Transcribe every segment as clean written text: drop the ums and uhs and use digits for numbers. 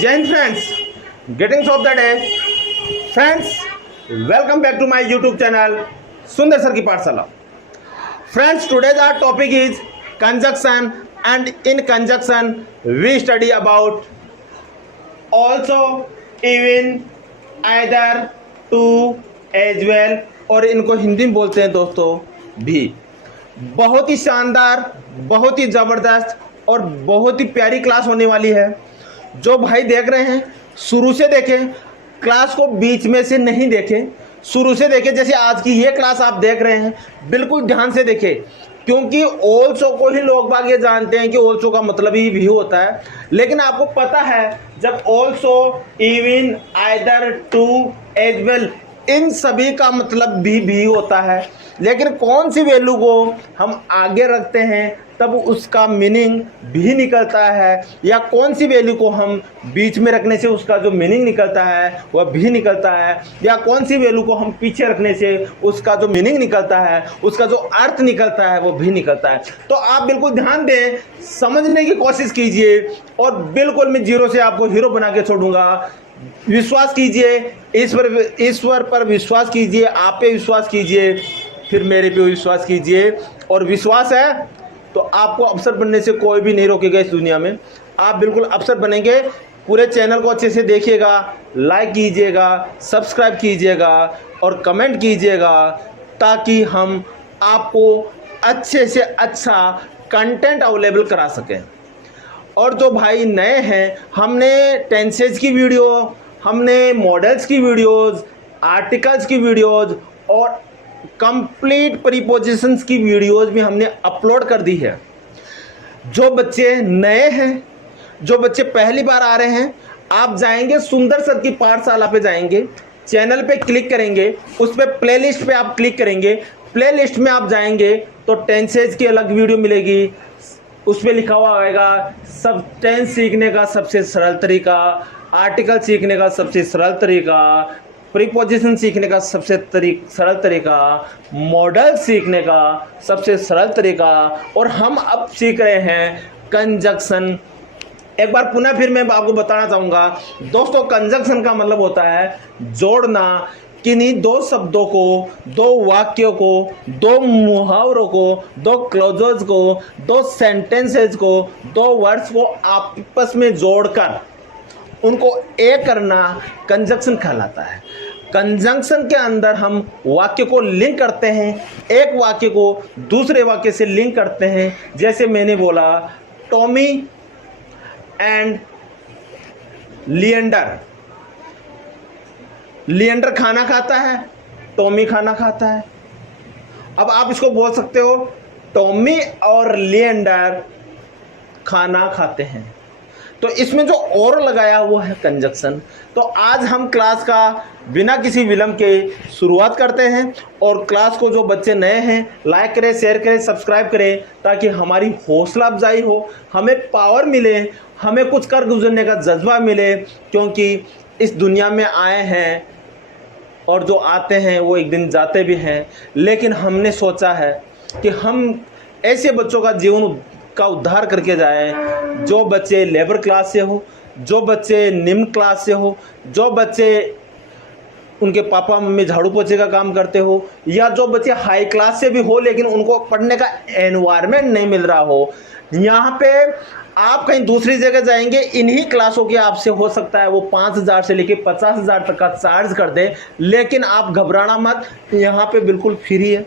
जय Hind friends, greetings of the day. Friends, welcome back to my YouTube channel सुंदर sir की पाठशाला. Friends, today's our topic is conjunction, and in conjunction we study about also, even, either, to, as well, और इनको हिंदी में बोलते हैं दोस्तों भी. बहुत ही शानदार, बहुत ही ज़बरदस्त और बहुत ही प्यारी क्लास होने वाली है. जो भाई देख रहे हैं शुरू से देखें, क्लास को बीच में से नहीं देखें, शुरू से देखें. जैसे आज की ये क्लास आप देख रहे हैं, बिल्कुल ध्यान से देखें, क्योंकि ऑल्सो को ही लोग बाग ये जानते हैं कि ऑल्सो का मतलब ही भी होता है. लेकिन आपको पता है जब also, even, either, too, as well, इन सभी का मतलब भी होता है. लेकिन कौन सी वैल्यू को हम आगे रखते हैं तब उसका मीनिंग भी निकलता है, या कौन सी वैल्यू को हम बीच में रखने से उसका जो मीनिंग निकलता है वह भी निकलता है, या कौन सी वैल्यू को हम पीछे रखने से उसका जो मीनिंग निकलता है, उसका जो अर्थ निकलता है वो भी निकलता है. तो आप बिल्कुल ध्यान दें, समझने की कोशिश कीजिए, और बिल्कुल मैं जीरो से आपको हीरो बना के छोड़ूंगा. विश्वास कीजिए, ईश्वर पर विश्वास कीजिए, आप पे विश्वास कीजिए, फिर मेरे पे विश्वास कीजिए. और विश्वास है तो आपको अफसर बनने से कोई भी नहीं रोकेगा इस दुनिया में. आप बिल्कुल अफसर बनेंगे. पूरे चैनल को अच्छे से देखिएगा, लाइक कीजिएगा, सब्सक्राइब कीजिएगा और कमेंट कीजिएगा, ताकि हम आपको अच्छे से अच्छा कंटेंट अवेलेबल करा सकें. और जो भाई नए हैं, हमने टेंसेज की वीडियो, हमने मॉडल्स की वीडियोज़, आर्टिकल्स की वीडियोज़ और कंप्लीट प्रीपोजिशंस की वीडियोस भी हमने अपलोड कर दी है. जो बच्चे नए हैं, जो बच्चे पहली बार आ रहे हैं, आप जाएंगे सुंदर सर की पाठशाला पे, जाएंगे चैनल पे क्लिक करेंगे, उस पर प्लेलिस्ट पे आप क्लिक करेंगे. प्लेलिस्ट में आप जाएंगे तो टेंसेज की अलग वीडियो मिलेगी, उस पर लिखा हुआ आएगा सब टेंस सीखने का सबसे सरल तरीका, आर्टिकल सीखने का सबसे सरल तरीका, प्रीपोजिशन सीखने का सबसे सरल तरीका, मॉडल सीखने का सबसे सरल तरीका, और हम अब सीख रहे हैं कंजंक्शन. एक बार पुनः फिर मैं आपको बताना चाहूँगा दोस्तों, कंजंक्शन का मतलब होता है जोड़ना. किन्हीं दो शब्दों को, दो वाक्यों को, दो मुहावरों को, दो क्लोजेस को, दो सेंटेंसेस को, दो वर्ड्स को आपस में जोड़कर उनको एक करना कंजंक्शन कहलाता है. कंजंक्शन के अंदर हम वाक्य को लिंक करते हैं, एक वाक्य को दूसरे वाक्य से लिंक करते हैं. जैसे मैंने बोला टॉमी एंड लिएंडर. लिएंडर खाना खाता है, टॉमी खाना खाता है. अब आप इसको बोल सकते हो टॉमी और लिएंडर खाना खाते हैं. तो इसमें जो और लगाया हुआ है कंजंक्शन. तो आज हम क्लास का बिना किसी विलंब के शुरुआत करते हैं. और क्लास को जो बच्चे नए हैं, लाइक करें, शेयर करें, सब्सक्राइब करें, ताकि हमारी हौसला अफजाई हो, हमें पावर मिले, हमें कुछ कर गुजरने का जज्बा मिले. क्योंकि इस दुनिया में आए हैं और जो आते हैं वो एक दिन जाते भी हैं. लेकिन हमने सोचा है कि हम ऐसे बच्चों का जीवन का उद्धार करके जाएं, जो बच्चे लेबर क्लास से हो, जो बच्चे निम्न क्लास से हो, जो बच्चे उनके पापा मम्मी झाड़ू पोछे का काम करते हो, या जो बच्चे हाई क्लास से भी हो लेकिन उनको पढ़ने का एनवायरनमेंट नहीं मिल रहा हो. यहाँ पे आप कहीं दूसरी जगह जाएंगे, इन्हीं क्लासों की आपसे हो सकता है वो 5,000 से लेकर 50,000 तक का चार्ज कर दे. लेकिन आप घबराना मत, यहाँ पे बिल्कुल फ्री है,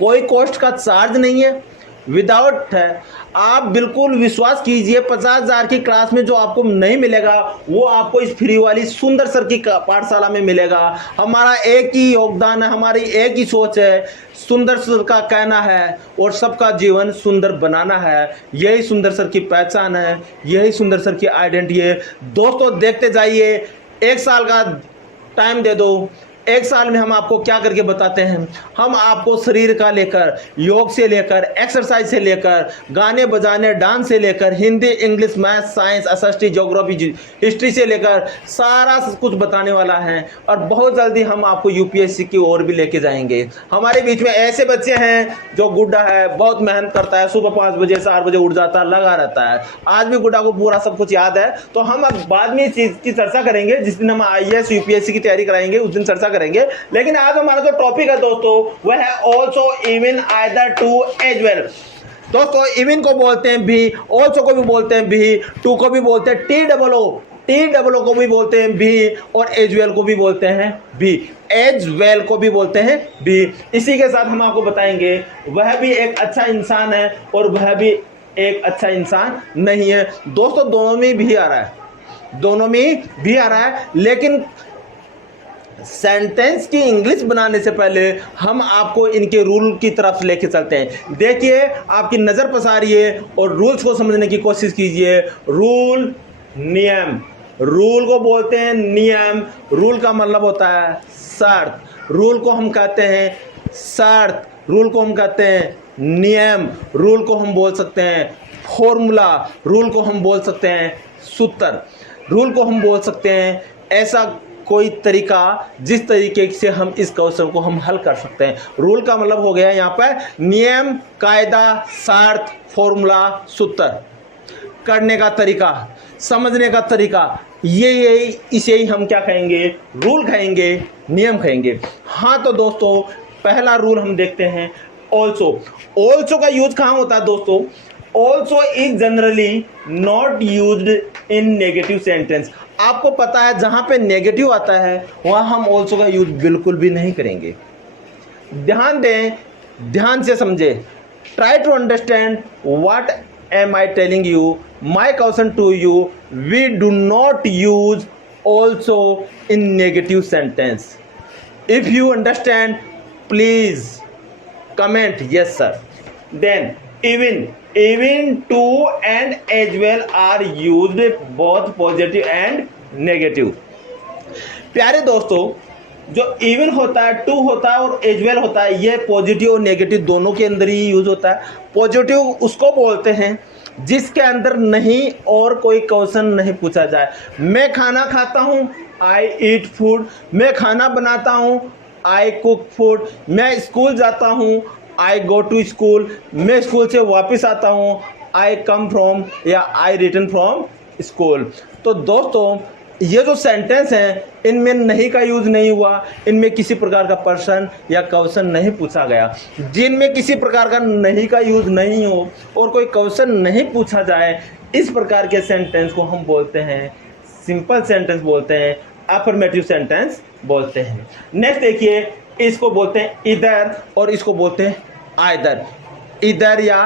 कोई कॉस्ट का चार्ज नहीं है, विदाउट है. आप बिल्कुल विश्वास कीजिए, 50,000 की क्लास में जो आपको नहीं मिलेगा वो आपको इस फ्री वाली सुंदर सर की पाठशाला में मिलेगा. हमारा एक ही योगदान है, हमारी एक ही सोच है, सुंदर सर का कहना है और सबका जीवन सुंदर बनाना है. यही सुंदर सर की पहचान है, यही सुंदर सर की आइडेंटिटी है. दोस्तों देखते जाइए, 1 साल का टाइम दे दो, एक साल में हम आपको क्या करके बताते हैं, हम आपको शरीर का लेकर, योग से लेकर, एक्सरसाइज से लेकर, गाने बजाने, डांस से लेकर, Hindi, English, math, science, SST, geography, history से लेकर सारा कुछ बताने वाला है। और बहुत जल्दी हम आपको यूपीएससी की ओर भी लेके जाएंगे। हमारे बीच में ऐसे बच्चे हैं जो गुड्डा है, बहुत मेहनत करता है, सुबह 5 बजे 4 बजे उठ जाता है, लगा रहता है। आज भी गुड्डा को पूरा सब कुछ याद है। तो हम अब बाद में इस चीज की चर्चा करेंगे, जिस दिन हम आईएएस यूपीएससी की तैयारी कराएंगे उस दिन चर्चा करेंगे। लेकिन आज हमारा जो टॉपिक है दोस्तों वह है also, even, either, too, as well. दोस्तों इवन को बोलते हैं बी, ऑल्सो को भी बोलते हैं बी, टू को भी बोलते हैं T double O, T double O को भी बोलते हैं बी, और एज वेल को भी बोलते हैं बी, एज वेल को भी बोलते हैं बी। इसी के साथ हम आपको बताएंगे वह भी एक अच्छा इंसान है और वह भी एक अच्छा इंसान नहीं है। दोस्तों दोनों में भी आ रहा है, दोनों में भी आ रहा है। लेकिन सेंटेंस की इंग्लिश बनाने से पहले हम आपको इनके रूल की तरफ लेके चलते हैं। देखिए, आपकी नज़र पसारिए और रूल्स को समझने की कोशिश कीजिए। रूल, नियम। रूल को बोलते हैं नियम। रूल का मतलब होता है शर्त। रूल को हम कहते हैं शर्त। रूल को हम कहते हैं नियम। रूल को हम बोल सकते हैं फॉर्मूला। रूल को हम बोल सकते हैं सूत्र। रूल को हम बोल सकते हैं ऐसा कोई तरीका जिस तरीके से हम इस क्वेश्चन को हम हल कर सकते हैं। रूल का मतलब हो गया यहाँ पर नियम, कायदा, शर्त, फॉर्मूला, सूत्र, करने का तरीका, समझने का तरीका। ये इसे ही हम क्या कहेंगे, रूल कहेंगे, नियम कहेंगे। हाँ तो दोस्तों पहला रूल हम देखते हैं ऑल्सो। ऑल्सो का यूज कहाँ होता है दोस्तों? Also is generally not used in negative sentence. आपको पता है जहां पे नेगेटिव आता है वहां हम ऑल्सो का यूज बिल्कुल भी नहीं करेंगे। ध्यान दें, ध्यान से समझे। Try to understand what am I telling you. My question to you, we do not use also in negative sentence. If you understand please comment yes sir. Then even, to and as well are used both positive and negative. प्यारे दोस्तों, जो even होता है, to होता है और as well होता है, ये पॉजिटिव और नेगेटिव दोनों के अंदर ही यूज होता है। पॉजिटिव उसको बोलते हैं जिसके अंदर नहीं और कोई क्वेश्चन नहीं पूछा जाए। मैं खाना खाता हूँ, आई ईट फूड। मैं खाना बनाता हूँ, आई कुक फूड। मैं स्कूल जाता हूँ, आई गो टू स्कूल। मैं स्कूल से वापस आता हूँ, आई कम फ्रॉम या आई रिटर्न फ्रॉम स्कूल। तो दोस्तों ये जो सेंटेंस हैं इनमें नहीं का यूज नहीं हुआ, इनमें किसी प्रकार का प्रश्न या क्वेश्चन नहीं पूछा गया। जिनमें किसी प्रकार का नहीं का यूज नहीं हो और कोई क्वेश्चन नहीं पूछा जाए, इस प्रकार के सेंटेंस को हम बोलते हैं सिंपल सेंटेंस बोलते हैं, अफर्मेटिव सेंटेंस बोलते हैं। नेक्स्ट देखिए, इसको बोलते हैं इधर और इसको बोलते हैं आइदर। इधर या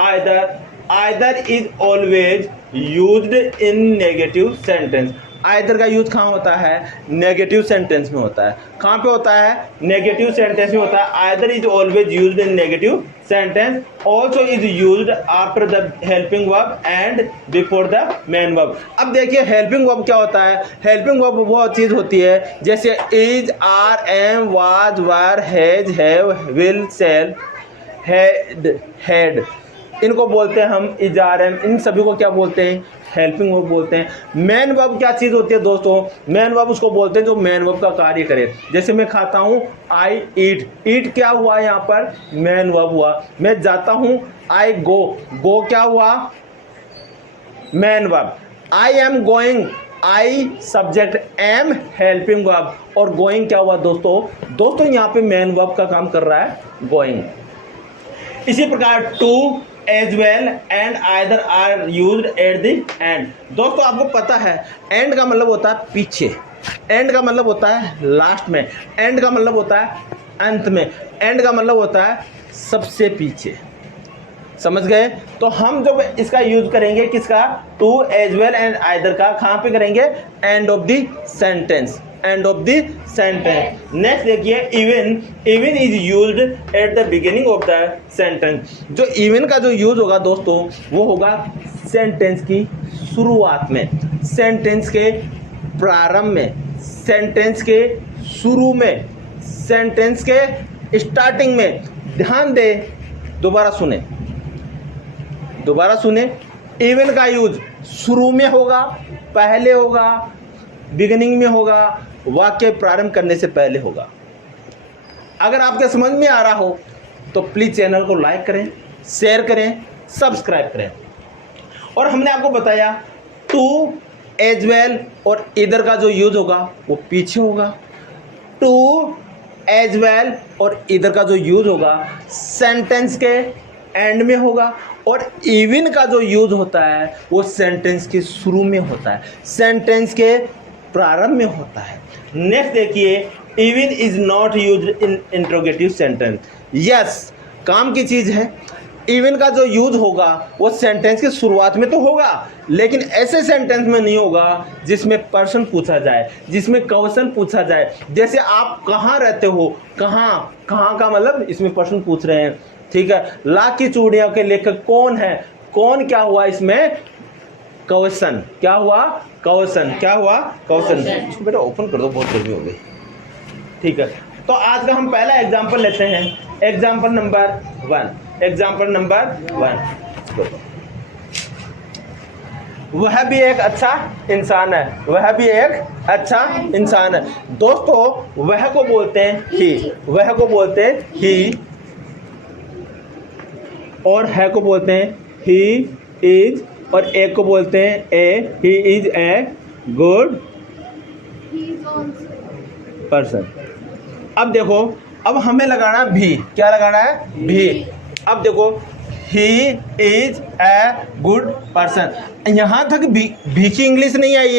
either. Either is always used in negative sentence. Either का यूज कहाँ होता है? नेगेटिव सेंटेंस में होता है। कहाँ पे होता है? नेगेटिव सेंटेंस में होता है। Either is always used in negative sentence. Also is used after the helping verb and before the main verb. अब देखिए हेल्पिंग वर्ब क्या होता है। हेल्पिंग वर्ब वो चीज होती है जैसे is, are, am, was, were, has, have, will, shall, had, इनको बोलते हैं हम इज, आर, एम। इन सभी को क्या बोलते हैं? हेल्पिंग वर्ब बोलते हैं। मेन वर्ब क्या चीज़ होती है दोस्तों? मेन वर्ब उसको बोलते हैं जो मेन वर्ब का कार्य करे। जैसे मैं खाता हूँ, आई ईट। ईट क्या हुआ यहाँ पर? मेन वर्ब हुआ। मैं जाता हूँ, आई गो। गो क्या हुआ? Main verb. I am going, I subject, am helping verb. और गोइंग क्या हुआ दोस्तों? दोस्तों यहाँ पे मेन वर्ब का काम कर रहा है गोइंग। इसी प्रकार too, as well and either are used at the end. दोस्तों आपको पता है एंड का मतलब होता है पीछे, एंड का मतलब होता है लास्ट में, एंड का मतलब होता है अंत में, एंड का मतलब होता है सबसे पीछे। समझ गए? तो हम जब इसका यूज करेंगे किसका? Too, as well and either का, कहाँ पे करेंगे? End of the sentence. End of the sentence. Next देखिए even. Even is used at the beginning of the sentence. जो इवन का जो यूज होगा दोस्तों वो होगा सेंटेंस की शुरुआत में, सेंटेंस के प्रारंभ में, सेंटेंस के शुरू में, सेंटेंस के स्टार्टिंग में। ध्यान दे, दोबारा सुने। इवन का यूज शुरू में होगा, पहले होगा, बिगिनिंग में होगा, वाक्य प्रारंभ करने से पहले होगा। अगर आपके समझ में आ रहा हो तो प्लीज चैनल को लाइक करें, शेयर करें, सब्सक्राइब करें। और हमने आपको बताया टू, एज वेल और इधर का जो यूज होगा वो पीछे होगा। टू, एज वेल और इधर का जो यूज होगा सेंटेंस के एंड में होगा। और इवन का जो यूज होता है वो सेंटेंस के शुरू में होता है, सेंटेंस के प्रारंभ में होता है। नेक्स्ट देखिए, even is not used in interrogative sentence. Yes, काम की चीज है। इवन का जो यूज होगा वो सेंटेंस की शुरुआत में तो होगा, लेकिन ऐसे सेंटेंस में नहीं होगा जिसमें पर्सन पूछा जाए, जिसमें क्वेश्चन पूछा जाए। जैसे आप कहाँ रहते हो, कहाँ का मतलब इसमें पर्सन पूछ रहे हैं, ठीक है। लाख की चूड़ियों के लेखक कौन है, कौन क्या हुआ, इसमें क्वेश्चन। क्या हुआ? क्वेश्चन। बेटा ओपन कर दो, बहुत गर्मी हो गई, ठीक है। तो आज का हम पहला एग्जाम्पल लेते हैं, एग्जाम्पल नंबर 1। वह भी एक अच्छा इंसान है। दोस्तों, वह को बोलते हैं ही, और है को बोलते हैं ही इज, और एक को बोलते हैं A, he is a good person. अब देखो, अब हमें लगाना भी, क्या लगाना है? भी। अब देखो, ही इज ए गुड पर्सन। यहाँ तक भी की इंग्लिश नहीं आई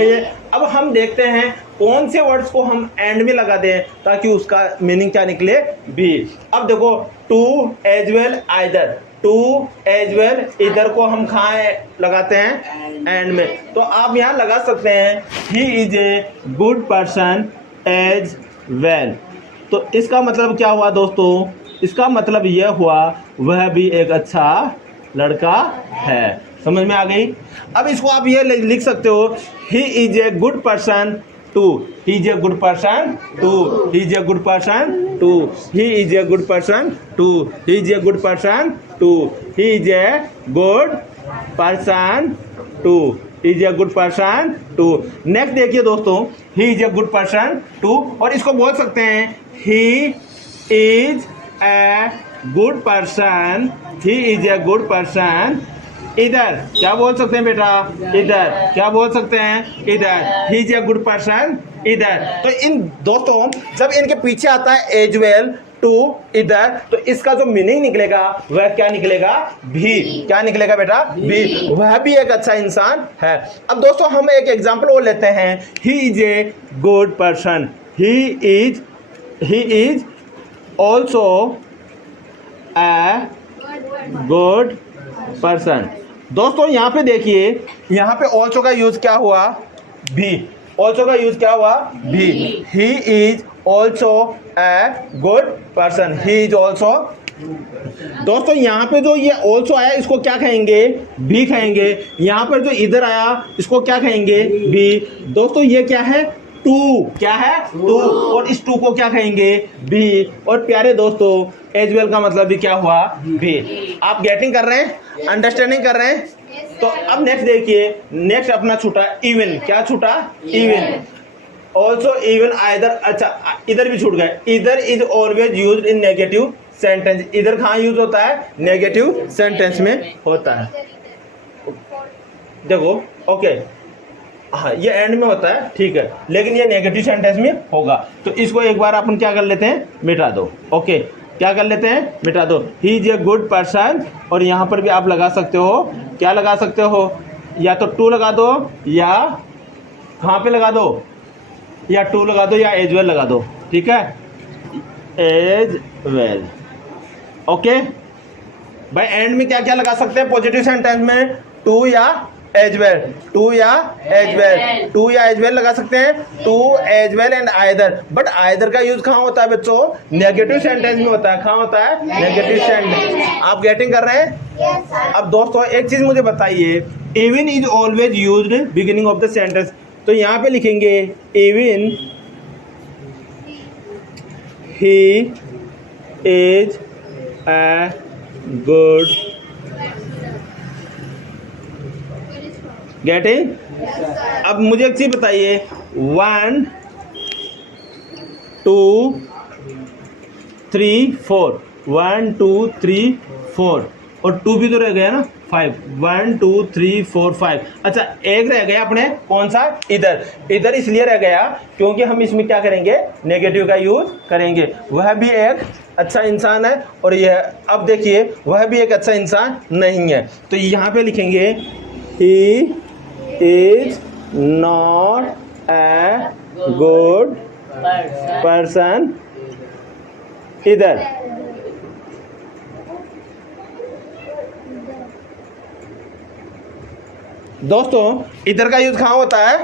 है, अब हम देखते हैं कौन से वर्ड्स को हम एंड में लगा दें ताकि उसका मीनिंग क्या निकले? भी। अब देखो, too, as well, either. Too, as well, इधर को हम कहाँ लगाते हैं? एंड में। तो आप यहाँ लगा सकते हैं he is a good person as well. तो इसका मतलब क्या हुआ दोस्तों? इसका मतलब यह हुआ वह भी एक अच्छा लड़का है। समझ में आ गई? अब इसको आप ये लिख सकते हो, he is a good person too, he is a good person too, he is a good person too, he is a good person too, he is a good person too, he is a good person too, he is a good person too. Next देखिए दोस्तों, he is a good person too, और इसको बोल सकते हैं he is a good person, he is a good person इधर। क्या बोल सकते हैं बेटा? इधर। क्या बोल सकते हैं? इधर। ही इज ए गुड पर्सन इधर। तो इन दोस्तों, जब इनके पीछे आता है एज वेल, टू, इधर, तो इसका जो मीनिंग निकलेगा वह क्या निकलेगा? भी। क्या निकलेगा बेटा? भी। वह भी एक अच्छा इंसान है। अब दोस्तों, हम एक एग्जांपल और लेते हैं, he is a good person, he is also a good person. दोस्तों, यहाँ पे देखिए, यहाँ पे ऑल्सो का यूज क्या हुआ? भी। ऑल्सो का यूज क्या हुआ? भी। He is also a good person, he is also. दोस्तों, यहाँ पे जो ये ऑल्सो आया इसको क्या कहेंगे? भी कहेंगे। यहाँ पर जो इधर आया इसको क्या कहेंगे? भी। दोस्तों, ये क्या है? टू। क्या है? टू। और इस टू को क्या कहेंगे? भी। और प्यारे दोस्तों, एज वेल का मतलब भी क्या हुआ? भी। आप गेटिंग कर रहे हैं? अंडरस्टैंडिंग कर रहे हैं? तो अब नेक्स्ट देखिए, नेक्स्ट अपना छूटा इवन। क्या छूटा? इवन। Also, even, either. अच्छा, इधर भी छूट गए। इधर is always used in negative sentence. इधर कहाँ यूज होता है? नेगेटिव सेंटेंस में होता है। देखो, ओके, हाँ, ये एंड में होता है, ठीक है, लेकिन ये नेगेटिव सेंटेंस में होगा। तो इसको एक बार अपन क्या कर लेते हैं? मिटा दो। ओके, क्या कर लेते हैं? मिटा दो। ही इज ए गुड पर्सन, और यहाँ पर भी आप लगा सकते हो, क्या लगा सकते हो? या तो टू लगा दो, या कहाँ पे लगा दो? या टू लगा दो, या एज वेल लगा दो, ठीक है, एज वेल। ओके भाई, एंड में क्या क्या लगा सकते हैं पॉजिटिव सेंटेंस में? टू या एज वेल, टू या एज वेल, टू या एज वेल लगा सकते हैं। Too, as well and either. But either का यूज कहाँ होता है बच्चों? नेगेटिव सेंटेंस में होता है। कहाँ होता है? Negative sentence. आप गेटिंग कर रहे हैं? अब दोस्तों, एक चीज मुझे बताइए, even is always used beginning of the sentence. तो यहाँ पे लिखेंगे even he is a good getting. अब मुझे एक चीज बताइए, 1 2 3 4, 1 2 3 4 और 2 भी तो रह गया ना, 5, 1 2 3 4 5। अच्छा एक रह गया अपने, कौन सा, इधर। इधर इसलिए रह गया क्योंकि हम इसमें क्या करेंगे, नेगेटिव का यूज करेंगे। वह भी एक अच्छा इंसान है और यह, अब देखिए, वह भी एक अच्छा इंसान नहीं है। तो यहाँ पे लिखेंगे ही is not a good person इधर। दोस्तों इधर का यूज कहाँ होता है,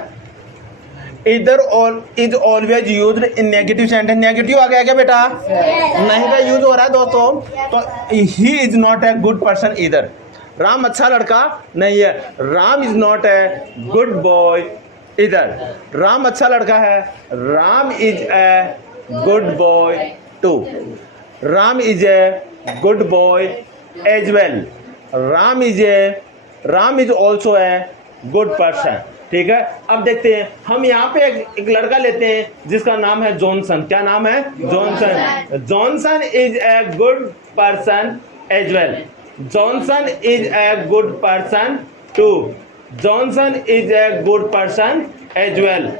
इधर और is always used in negative sentence. Negative आ गया क्या बेटा, नहीं का यूज हो रहा है दोस्तों। तो he is not a good person इधर, राम अच्छा लड़का नहीं है। Ram is not a good boy इधर, राम अच्छा लड़का है। Ram is a good boy too, Ram is a good boy as well. Ram is also a good person. ठीक है, अब देखते हैं हम यहाँ पे एक लड़का लेते हैं जिसका नाम है जॉनसन। क्या नाम है, Johnson. Johnson is a good person as well. Johnson is a good person too, Johnson is a good person as well.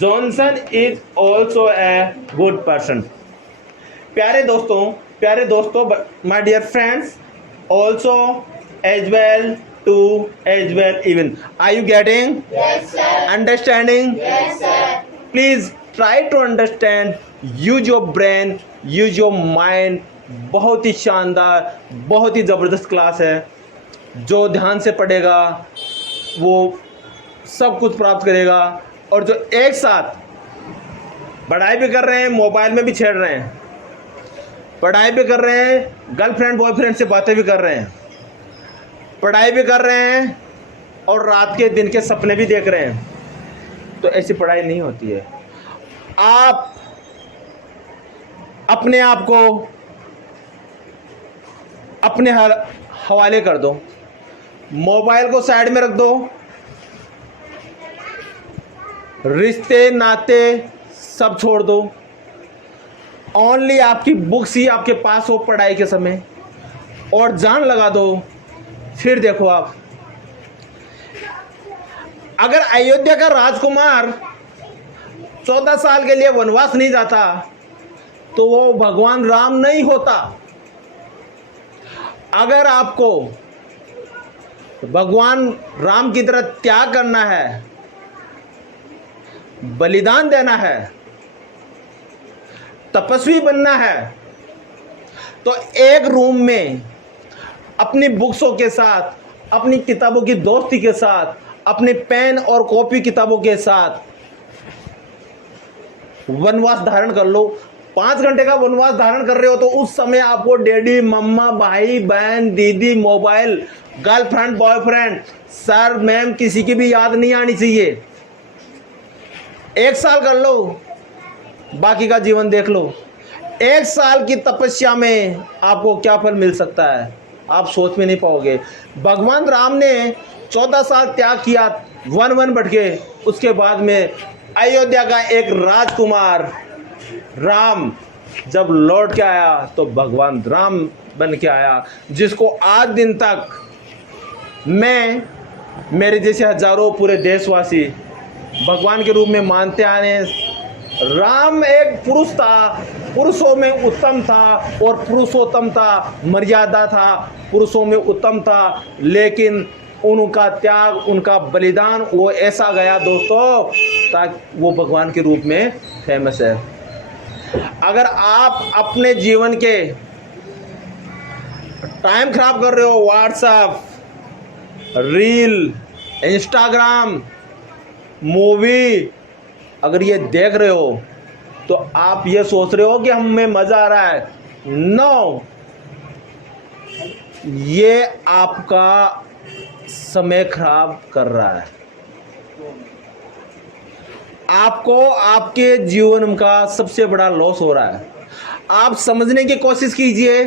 Johnson is also a good person. प्यारे दोस्तों, my dear friends, also, as well, to, as well, even. Are you getting? Yes, sir. Understanding? Yes, sir. Please try to understand. Use your brain, use your mind. बहुत ही शानदार, बहुत ही ज़बरदस्त class है। जो ध्यान से पढ़ेगा वो सब कुछ प्राप्त करेगा, और जो एक साथ पढ़ाई भी कर रहे हैं, मोबाइल में भी छेड़ रहे हैं, पढ़ाई भी कर रहे हैं, गर्लफ्रेंड बॉयफ्रेंड से बातें भी कर रहे हैं, पढ़ाई भी कर रहे हैं और रात के दिन के सपने भी देख रहे हैं, तो ऐसी पढ़ाई नहीं होती है। आप अपने आप को अपने हवाले कर दो, मोबाइल को साइड में रख दो, रिश्ते नाते सब छोड़ दो, ओनली आपकी बुक्स ही आपके पास हो पढ़ाई के समय, और जान लगा दो। फिर देखो आप, अगर अयोध्या का राजकुमार 14 साल के लिए वनवास नहीं जाता तो वो भगवान राम नहीं होता। अगर आपको भगवान राम की तरह त्याग करना है, बलिदान देना है, तपस्वी बनना है, तो एक रूम में अपनी बुक्सों के साथ, अपनी किताबों की दोस्ती के साथ, अपने पेन और कॉपी किताबों के साथ वनवास धारण कर लो। 5 घंटे का वनवास धारण कर रहे हो तो उस समय आपको डैडी, मम्मा, भाई बहन, दीदी, mobile, girlfriend boyfriend, sir ma'am किसी की भी याद नहीं आनी चाहिए। 1 साल कर लो, बाकी का जीवन देख लो। 1 साल की तपस्या में आपको क्या फल मिल सकता है, आप सोच में नहीं पाओगे। भगवान राम ने 14 साल त्याग किया, वन भटके, उसके बाद में अयोध्या का एक राजकुमार राम जब लौट के आया तो भगवान राम बन के आया, जिसको आज दिन तक मैं, मेरे जैसे हजारों पूरे देशवासी भगवान के रूप में मानते आ रहे हैं। राम एक पुरुष था, पुरुषों में उत्तम था और पुरुषोत्तम था, मर्यादा था, पुरुषों में उत्तम था, लेकिन उनका त्याग, उनका बलिदान वो ऐसा गया दोस्तों ताकि वो भगवान के रूप में फेमस है। अगर आप अपने जीवन के टाइम खराब कर रहे हो, व्हाट्सएप, रील, इंस्टाग्राम, मूवी अगर ये देख रहे हो तो आप ये सोच रहे हो कि हमें मजा आ रहा है। नो, ये आपका समय खराब कर रहा है। आपको आपके जीवन का सबसे बड़ा लॉस हो रहा है। आप समझने की कोशिश कीजिए,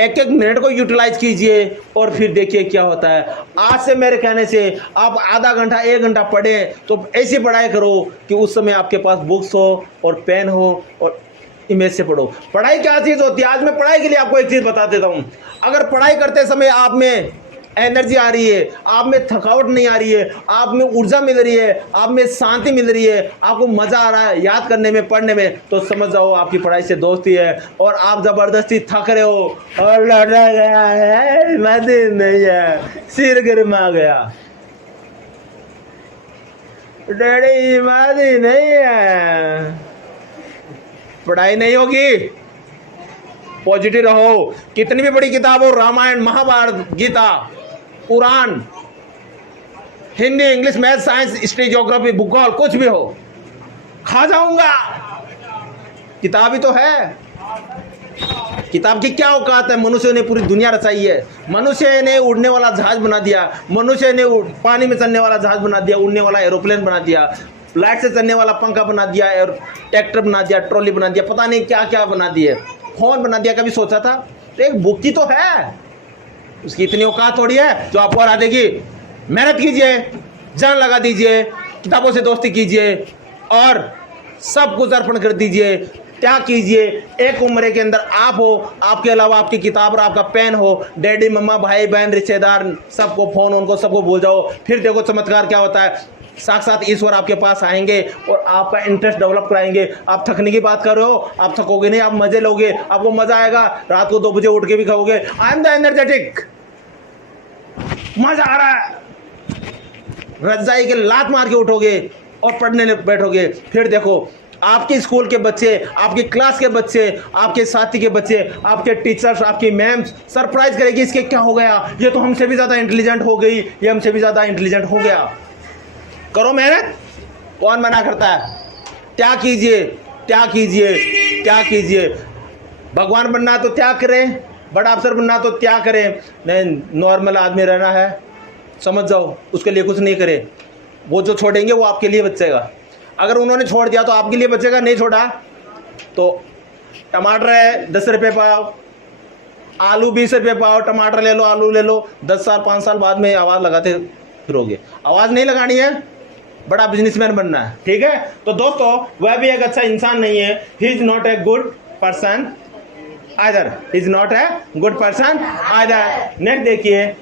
एक एक मिनट को यूटिलाइज कीजिए और फिर देखिए क्या होता है। आज से मेरे कहने से आप आधा घंटा 1 घंटा पढ़ें तो ऐसी पढ़ाई करो कि उस समय आपके पास बुक्स हो और पेन हो और इमेज से पढ़ो। पढ़ाई क्या चीज़ होती है, आज मैं पढ़ाई के लिए आपको एक चीज़ बता देता हूँ। अगर पढ़ाई करते समय आप में एनर्जी आ रही है, आप में थकावट नहीं आ रही है, आप में ऊर्जा मिल रही है, आप में शांति मिल रही है, आपको मजा आ रहा है याद करने में, पढ़ने में, तो समझ जाओ आपकी पढ़ाई से दोस्ती है। और आप जबरदस्ती थक रहे हो और लड़ा गया है, मदद नहीं है, सिर गर्मा गया, डैडी मादी नहीं है, पढ़ाई नहीं होगी। पॉजिटिव रहो। कितनी भी बड़ी किताब हो, Ramayana, Mahabharata, Gita, Quran, Hindi, English, math, science, history, geography, भूगोल, कुछ भी हो, खा जाऊंगा। किताब ही तो है। किताब की क्या औकात है? मनुष्य ने पूरी दुनिया रचाई है। मनुष्य ने उड़ने वाला जहाज बना दिया, मनुष्य ने पानी में चलने वाला जहाज बना दिया, उड़ने वाला एरोप्लेन बना दिया, लाइट से चलने वाला पंखा बना दिया, और ट्रैक्टर बना दिया, ट्रॉली बना दिया, पता नहीं क्या क्या बना दिए, फोन बना दिया। कभी सोचा था? तो एक बुक की तो है, उसकी इतनी औकात थोड़ी है जो आपको हरा देगी। मेहनत कीजिए, जान लगा दीजिए, किताबों से दोस्ती कीजिए और सब कुछ अर्पण कर दीजिए, त्याग कीजिए। एक उम्र के अंदर आप हो, आपके अलावा आपकी किताब और आपका पेन हो, डैडी मम्मा भाई बहन रिश्तेदार सबको फोन, उनको सबको भूल जाओ। फिर देखो चमत्कार क्या होता है। साक्षात ईश्वर आपके पास आएंगे और आपका इंटरेस्ट डेवलप कराएंगे। आप थकने की बात कर रहे हो, आप थकोगे नहीं, आप मजे लोगे, आपको मजा आएगा। रात को 2 बजे उठ के भी खाओगे, आई एम द एनर्जेटिक, मजा आ रहा है। रजाई के लात मार के उठोगे और पढ़ने बैठोगे। फिर देखो आपके स्कूल के बच्चे, आपकी क्लास के बच्चे, आपके साथी के बच्चे, आपके टीचर्स, आपकी मैम्स सरप्राइज करेगी, इसके क्या हो गया, ये तो हमसे भी ज़्यादा इंटेलिजेंट हो गई, ये हमसे भी ज़्यादा इंटेलिजेंट हो गया। करो मेहनत, कौन मना करता है? त्याग कीजिए, त्याग कीजिए, त्याग कीजिए। भगवान बनना तो त्याग करें, बड़ा अफसर बनना तो त्याग करें। नहीं, नॉर्मल आदमी रहना है, समझ जाओ, उसके लिए कुछ नहीं करे। वो जो छोड़ेंगे वो आपके लिए बचेगा। अगर उन्होंने छोड़ दिया तो आपके लिए बचेगा, नहीं छोड़ा तो टमाटर है 10 रुपये पाव, आलू 20 रुपये पाव, टमाटर ले लो, आलू ले लो, 10 साल 5 साल बाद में आवाज़ लगाते फिरोगे। आवाज़ नहीं लगानी है, बड़ा बिजनेसमैन बनना है, ठीक है। तो दोस्तों वह भी एक अच्छा इंसान नहीं है। ही is not a good person either, is not a good person either. Next देखिए,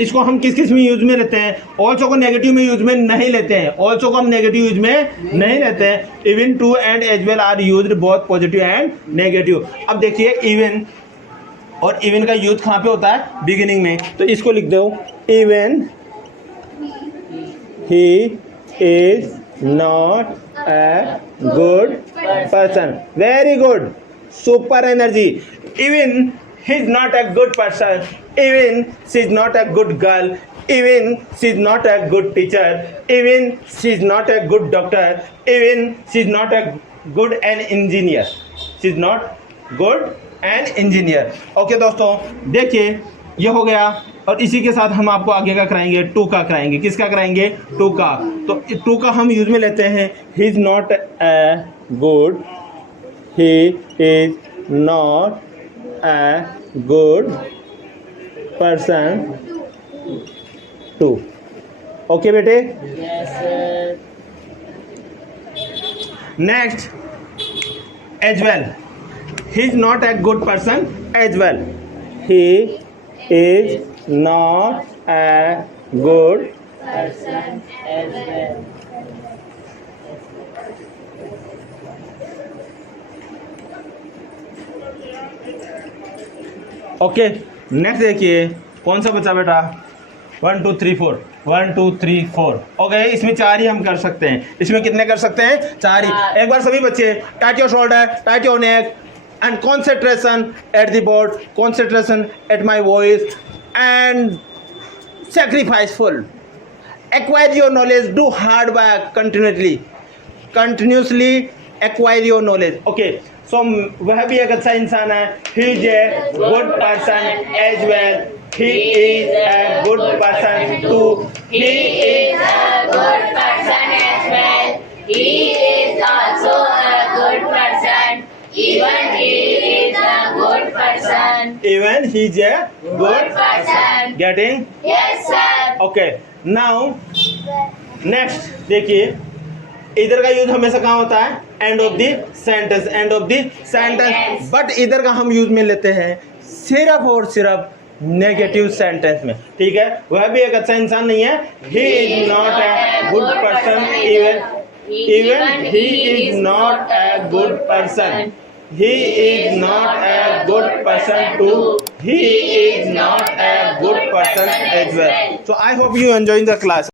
इसको हम किस किस में यूज में लेते हैं? ऑल्सो को नेगेटिव में यूज में नहीं लेते हैं, ऑल्सो को हम नेगेटिव यूज में नहीं लेते हैं। Even too and as well are used both positive and negative. अब देखिए इवन और इवन का यूज कहाँ पे होता है? बिगिनिंग में। तो इसको लिख दो, even he is not a good person. Very good, super energy. Even he is not a good person, even she is not a good girl, even she is not a good teacher, even she is not a good doctor, even she is not a good an engineer, she is not good an engineer। Okay दोस्तों देखिए ये हो गया, और इसी के साथ हम आपको आगे का कराएंगे, टू का कराएंगे। किसका कराएंगे? टू का। तो टू का हम यूज में लेते हैं, he is not a good, he is not a good person too। Okay बेटे? Yes, sir. Next, as well. He is not a good person as well. He is not a good Person as well. Okay. Next देखिए कौन सा बचा बेटा? 1 2 3 4, 1 2 3 4। Okay, इसमें 4 ही हम कर सकते हैं। इसमें कितने कर सकते हैं? 4 ही। एक बार सभी बच्चे tight your shoulder, tight your neck and concentration at the board, concentration at my voice and sacrificeful. Acquire your knowledge, do hard work continuously acquire your knowledge. Okay, so वह भी एक अच्छा इंसान है। He is a good person as well. He is a good person too. He is a good person as well. He person. Even he is a good person. Getting? Yes, sir. Okay. Now next देखिए इधर का use हमेशा कहाँ होता है? And of the sentence, end of the sentence. But इधर का हम यूज में लेते हैं सिर्फ और सिर्फ नेगेटिव सेंटेंस में। ठीक है, वह भी एक अच्छा इंसान नहीं है। ही is not a good person, even he is not a good person. He is not a good person too. He is not a good person as well. So I hope you enjoying the class.